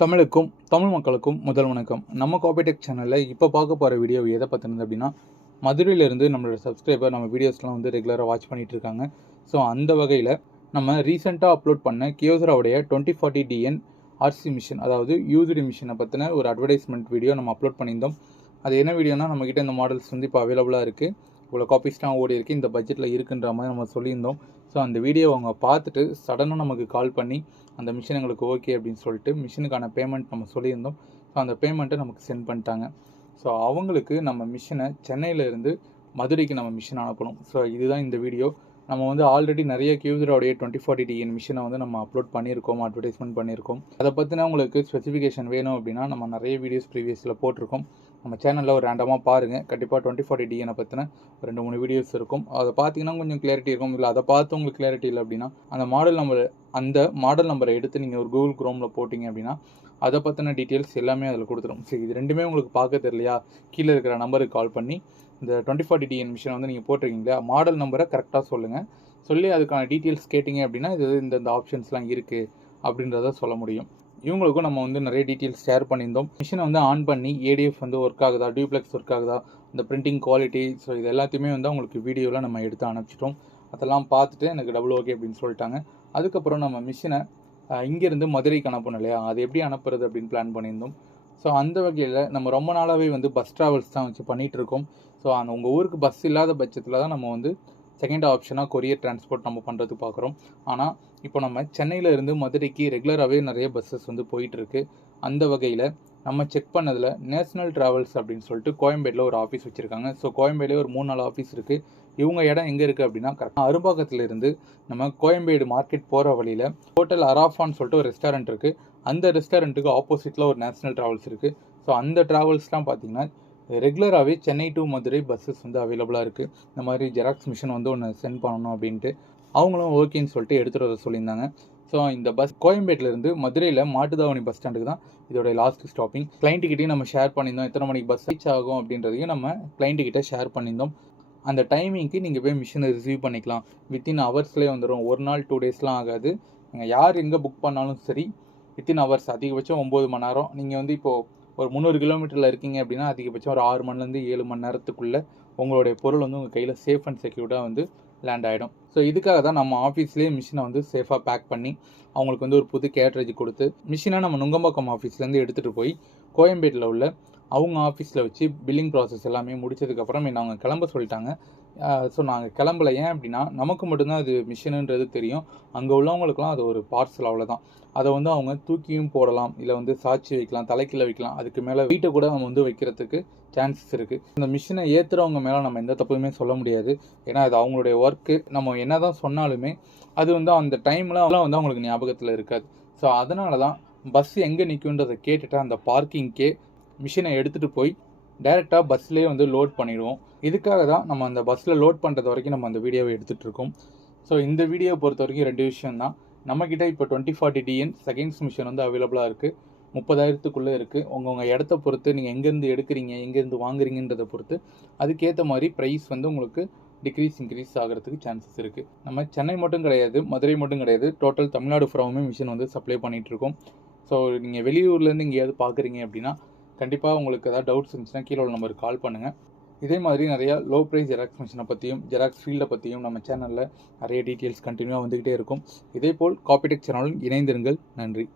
தமிழுக்கும் தமிழ் மக்களுக்கும் முதல் வணக்கம். நம்ம காபிடெக் சேனலில் இப்போ பார்க்க போகிற வீடியோ எதை பற்றினது அப்படின்னா, மதுரையிலேருந்து நம்மளோட சப்ஸ்கிரைபர் நம்ம வீடியோஸ்லாம் வந்து ரெகுலராக வாட்ச் பண்ணிகிட்டு இருக்காங்க. ஸோ அந்த வகையில் நம்ம ரீசெண்டாக அப்லோட் பண்ண கியோசராவுடைய 2040DN ஆர்சி மிஷின், அதாவது யூஸ்டு மிஷினை பற்றின ஒரு அட்வர்டைஸ்மெண்ட் வீடியோ நம்ம அப்லோட் பண்ணியிருந்தோம். அது என்ன வீடியோனா, நம்மக்கிட்ட இந்த மாடல்ஸ் வந்து இப்போ அவைலபிளாக இருக்குது, இவ்வளோ காப்பீஸ்லாம் ஓடி இருக்குது, இந்த பட்ஜெட்டில் இருக்குன்ற மாதிரி நம்ம சொல்லியிருந்தோம். ஸோ அந்த வீடியோ அவங்க பார்த்துட்டு சடனாக நமக்கு கால் பண்ணி அந்த மிஷின் எங்களுக்கு ஓகே அப்படின்னு சொல்லிட்டு மிஷினுக்கான பேமெண்ட் நம்ம சொல்லியிருந்தோம். ஸோ அந்த பேமெண்ட்டை நமக்கு சென்ட் பண்ணிட்டாங்க. ஸோ அவங்களுக்கு நம்ம மிஷினை சென்னையிலேருந்து மதுரைக்கு நம்ம மிஷின் அனுப்பணும். ஸோ இதுதான் இந்த வீடியோ. நம்ம வந்து ஆல்ரெடி நிறைய கியூசரோடைய 2040DN மிஷினை வந்து நம்ம அப்லோட் பண்ணியிருக்கோம், அட்வர்டைஸ்மெண்ட் பண்ணியிருக்கோம். அதை பற்றின உங்களுக்கு ஸ்பெசிஃபிகேஷன் வேணும் அப்படின்னா நம்ம நிறைய வீடியோஸ் ப்ரீவியஸில் போட்டிருக்கோம். நம்ம சேனலில் ஒரு ரேண்டமாக பாருங்கள், கண்டிப்பாக 2040DN பற்றின 2-3 வீடியோஸ் இருக்கும். அதை பார்த்தீங்கன்னா கொஞ்சம் கிளாரிட்டி இருக்கும். இல்லை அதை பார்த்து உங்களுக்கு கிளாரிட்டி இல்லை அப்படின்னா அந்த மாடல் நம்பரை எடுத்து நீங்கள் ஒரு கூகுள் குரோமில் போட்டிங்க அப்படின்னா அதை பற்றின டீட்டெயில்ஸ் எல்லாமே அதில் கொடுத்துரும். சரி, இது ரெண்டுமே உங்களுக்கு பார்க்க தெரியலையா, கீழே இருக்கிற நம்பருக்கு கால் பண்ணி இந்த 2040DN மிஷினை வந்து நீங்கள் போட்டிருக்கீங்களா, மாடல் நம்பரை கரெக்டாக சொல்லுங்கள். சொல்லி அதுக்கான டீட்டெயில்ஸ் கேட்டிங்க அப்படின்னா இது இந்த ஆப்ஷன்ஸ்லாம் இருக்குது அப்படின்றத சொல்ல முடியும். இவங்களுக்கும் நம்ம வந்து நிறைய டீட்டெயில்ஸ் ஷேர் பண்ணியிருந்தோம். மிஷினை வந்து ஆன் பண்ணி ஏடிஎஃப் வந்து ஒர்க் ஆகுதா, டியூப்ளெக்ஸ் ஒர்க் ஆகுதா, இந்த பிரிண்டிங் குவாலிட்டி, ஸோ இது எல்லாத்தையுமே வந்து அவங்களுக்கு வீடியோவில் நம்ம எடுத்து அனுப்பிச்சிட்டோம். அதெல்லாம் பார்த்துட்டு எனக்கு டபுள் ஓகே அப்படின்னு சொல்லிட்டாங்க. அதுக்கப்புறம் நம்ம மிஷினை இங்கேருந்து மதுரைக்கு அனுப்பணும் இல்லையா, அது எப்படி அனுப்புறது அப்படின்னு பிளான் பண்ணியிருந்தோம். ஸோ அந்த வகையில் நம்ம ரொம்ப நாளாகவே வந்து பஸ் ட்ராவல்ஸ் தான் வச்சு பண்ணிகிட்ருக்கோம். ஸோ உங்கள் ஊருக்கு பஸ் இல்லாத பட்சத்தில் தான் நம்ம வந்து செகண்ட் ஆப்ஷனாக கொரியர் டிரான்ஸ்போர்ட் நம்ம பண்ணுறதுக்கு பார்க்குறோம். ஆனால் இப்போ நம்ம சென்னையில் இருந்து மதுரைக்கு ரெகுலராகவே நிறைய பஸ்ஸஸ் வந்து போயிட்டுருக்கு. அந்த வகையில் நம்ம செக் பண்ணதில் நேஷ்னல் ட்ராவல்ஸ் அப்படின்னு சொல்லிட்டு கோயம்பேடில் ஒரு ஆஃபீஸ் வச்சுருக்காங்க. ஸோ கோயம்பேடிலே ஒரு 3-4 ஆஃபீஸ் இருக்குது. இவங்க இடம் எங்கே இருக்குது அப்படின்னா, கரெக்டாக அரும்பாக்கத்துலேருந்து நம்ம கோயம்பேடு மார்க்கெட் போகிற வழியில் ஹோட்டல் அராஃபான்னு சொல்லிட்டு ஒரு ரெஸ்டாரண்ட் இருக்குது. அந்த ரெஸ்டாரண்ட்டுக்கு ஆப்போசிட்டில் ஒரு நேஷ்னல் ட்ராவல்ஸ் இருக்குது. ஸோ அந்த ட்ராவல்ஸ்லாம் பார்த்திங்கன்னா ரெகுலராகவே சென்னை டு மதுரை பஸ்ஸஸ் வந்து அவைலபிளாக இருக்குது. இந்த மாதிரி ஜெராக்ஸ் மிஷின் வந்து ஒன்று சென்ட் பண்ணணும் அப்படின்ட்டு அவங்களும் ஓகேன்னு சொல்லிட்டு எடுத்துகிட்டு வர சொல்லியிருந்தாங்க. ஸோ இந்த பஸ் கோயம்பேட்டிலேருந்து மதுரையில் மாட்டுதாவணி பஸ் ஸ்டாண்டுக்கு தான் இதோட லாஸ்ட் ஸ்டாப்பிங். கிளைண்ட்டுக்கிட்டையும் நம்ம ஷேர் பண்ணியிருந்தோம், எத்தனை மணிக்கு பஸ் ரீச் ஆகும் அப்படின்றதையும் நம்ம கிளைண்ட்டுக்கிட்ட ஷேர் பண்ணியிருந்தோம். அந்த டைமிங்க்கு நீங்கள் போய் மிஷினை ரிசீவ் பண்ணிக்கலாம். வித்தின் ஹவர்ஸ்லேயே வந்துடும். 1 நாள் 2 டேஸ்லாம் ஆகாது. நீங்கள் யார் எங்கே புக் பண்ணாலும் சரி, வித்தின் ஹவர்ஸ், அதிகபட்சம் 9 மணி நேரம். நீங்கள் வந்து இப்போது ஒரு 300 கிலோமீட்டரில் இருக்கீங்க அப்படின்னா அதிகபட்சம் ஒரு 6 மணிலேருந்து 7 மணி நேரத்துக்குள்ளே உங்களுடைய பொருள் வந்து உங்கள் கையில் சேஃப் அண்ட் செக்யூர்டாக வந்து லேண்ட் ஆகிடும். ஸோ இதுக்காக தான் நம்ம ஆஃபீஸ்லேயே மிஷினை வந்து சேஃபாக பேக் பண்ணி அவங்களுக்கு வந்து ஒரு புது கேட்ரேஜ் கொடுத்து மிஷினை நம்ம நுங்கம்பாக்கம் ஆஃபீஸ்லேருந்து எடுத்துகிட்டு போய் கோயம்பேட்டில் உள்ள அவங்க ஆஃபீஸில் வச்சு பில்லிங் ப்ராசஸ் எல்லாமே முடிச்சதுக்கப்புறம் என்ன அவங்க கிளம்ப சொல்லிட்டாங்க. ஸோ நாங்கள் கிளம்பல. ஏன் அப்படின்னா நமக்கு மட்டும்தான் அது மிஷினுன்றது தெரியும். அங்கே உள்ளவங்களுக்குலாம் அது ஒரு பார்சல், அவ்வளோதான். அதை வந்து அவங்க தூக்கியும் போடலாம், இல்லை வந்து சாட்சி வைக்கலாம், தலைக்கீழ வைக்கலாம். அதுக்கு மேலே வீட்டை கூட நம்ம வந்து வைக்கிறதுக்கு சான்சஸ் இருக்குது. இந்த மிஷினை ஏற்றுறவங்க மேலே நம்ம எந்த தப்புமே சொல்ல முடியாது. ஏன்னா அது அவங்களுடைய ஒர்க்கு. நம்ம என்ன தான் சொன்னாலுமே அது வந்து அந்த டைமில் வந்து அவங்களுக்கு ஞாபகத்தில் இருக்காது. ஸோ அதனால தான் பஸ் எங்கே நிற்குன்றதை கேட்டுட்டு அந்த பார்க்கிங்க்கே மிஷினை எடுத்துகிட்டு போய் டைரெக்டாக பஸ்லேயே வந்து லோட் பண்ணிவிடுவோம். இதுக்காக தான் நம்ம அந்த பஸ்ஸில் லோட் பண்ணுறது வரைக்கும் நம்ம அந்த வீடியோவை எடுத்துகிட்டு இருக்கோம். ஸோ இந்த வீடியோவை பொறுத்த வரைக்கும் 2 விஷயம் தான். நம்மக்கிட்ட இப்போ 2040DN செகண்ட்ஸ் மிஷின் வந்து அவைலபிளாக இருக்குது. 30,000க்குள்ளே இருக்குது. உங்கள் இடத்த பொறுத்து, நீங்கள் எங்கேருந்து எடுக்கிறீங்க, எங்கேருந்து வாங்குறீங்கன்றதை பொறுத்து அதுக்கேற்ற மாதிரி ப்ரைஸ் வந்து உங்களுக்கு இன்க்ரீஸ் ஆகிறதுக்கு சான்சஸ் இருக்குது. நம்ம சென்னை மட்டும் கிடையாது, மதுரை மட்டும் கிடையாது, டோட்டல் தமிழ்நாடு ஃபுல்லாவுமே மிஷின் வந்து சப்ளை பண்ணிகிட்ருக்கோம். ஸோ நீங்கள் வெளியூர்லேருந்து எங்கேயாவது பார்க்குறீங்க அப்படின்னா கண்டிப்பாக உங்களுக்கு ஏதாவது டவுட்ஸ் இருந்துச்சுன்னா கீழே உள்ள நம்பருக்கு கால் பண்ணுங்கள். இதே மாதிரி நிறையா லோ ப்ரைஸ் ஜெராக்ஸ் மிஷினை பற்றியும் ஜெராக்ஸ் ஃபீல்டை பற்றியும் நம்ம சேனலில் நிறைய டீட்டெயில்ஸ் கண்டினியூவாக வந்துக்கிட்டே இருக்கும். இதேபோல் காபிடெக் சேனலுடன் இணைந்திருங்கள். நன்றி.